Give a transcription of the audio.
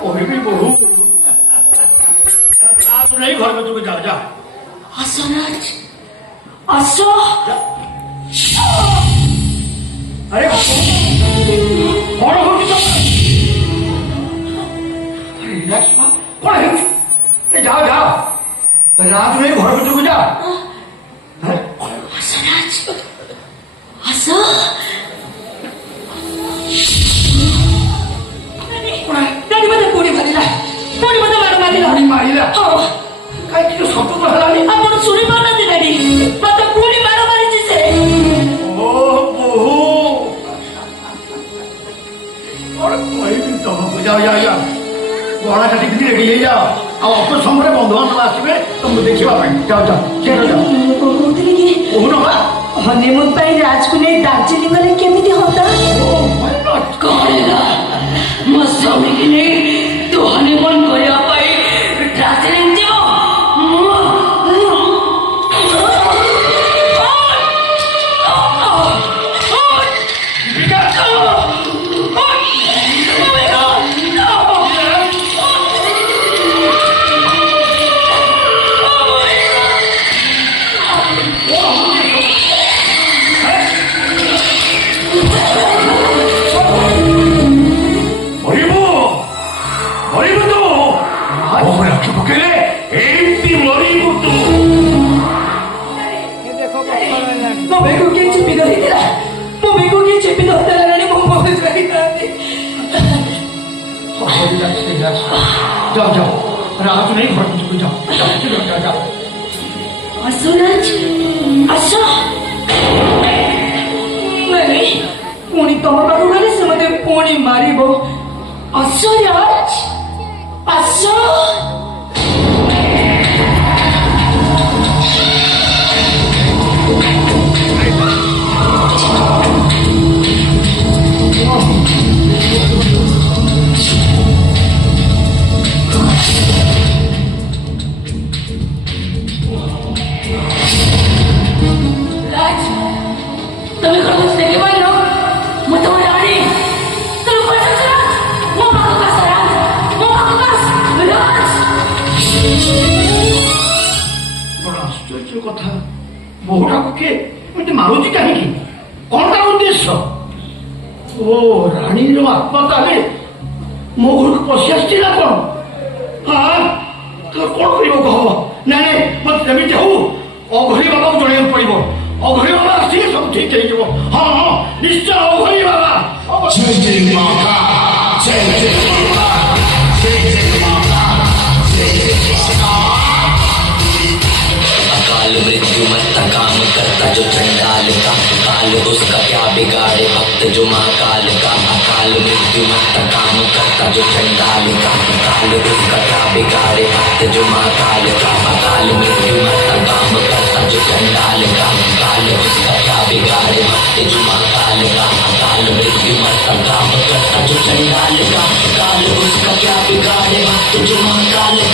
कोई भी बहू तू नहीं घर में, तुम्हें जा जा। आसो राज, आसो। अरे कौन हो तो? अरे रिलैक्स मा, कौन है? अरे जाओ जाओ, रात में घर में, तुम्हें जा। आसो राज, आसो। दादी मत पूरी मारिला, पूरी मत मारिला, पूरी मारिला। हाँ, काय की तो सब तो हला नहीं। आपण सुनी मारना ती दादी, मत पूरी मारा मारी से। ओ बहू, और कोई भी तो जाओ जाओ जाओ, बड़ा काटी किती रेडी हे जाओ। आ ऑफिस समरे बंधु बांधव आसीबे, तुम देखिबा ପାଇଁ जाओ जाओ, चलो जाओ। कहूतली कि ओह ना हनीमून ପାଇଁ राजको ने दार्जिलिंग गले केमिति होता? ओह माय गॉड, कहला ମୋ ସ୍ୱାମୀକି ନେଇ ତୁ ହନିମୁନ୍ କରିବା ପାଇଁ ଦାର୍ଜିଲିଂ ଯିବ। जाओ जाओ, रात नहीं घर में, तुम जाओ जाओ जाओ जाओ। आसो राज, आसो। नहीं पुणी तुम पाखु गले से मते पुणी मारिबो। आसो राज, आसो। କଥା ବହୁଟାକୁ କିଏ ଏମିତି ମାରୁଛି କାହିଁକି? କଣ ତାର ଉଦ୍ଦେଶ୍ୟ? ଓ ରାଣୀର ଆତ୍ମା ତାହେଲେ ମୋ ଘରକୁ ପଶି ଆସିଛି ନା କଣ? ହଁ ତ କଣ କରିବ କହ? ନାଇଁ ନାଇଁ, ମତେ ଯେମିତି ହଉ ଅଘରୀ ବାବାକୁ ଜଣେଇବାକୁ ପଡିବ। ଅଘରୀ ବାବା ଆସିଲେ ସବୁ ଠିକ ହେଇଯିବ। ହଁ ହଁ ନିଶ୍ଚୟ ଅଘରୀ ବାବା। अकाल मृत्यु मत काम करता जो चंडाल का, काल उसका क्या बिगाड़े भक्त जो महाकाल का। अकाल मृत्यु मत काम करता जो चंडाल का, काल उसका क्या बिगाड़े भक्त जो महाकाल का। अकाल मृत्यु मत काम करता जो चंडाल का, काल उसका क्या बिगाड़े भक्त जो महाकाल का। अकाल मृत्यु मत काम करता जो चंडाल का, काल उसका क्या बिगाड़े भक्त जो महाकाल का।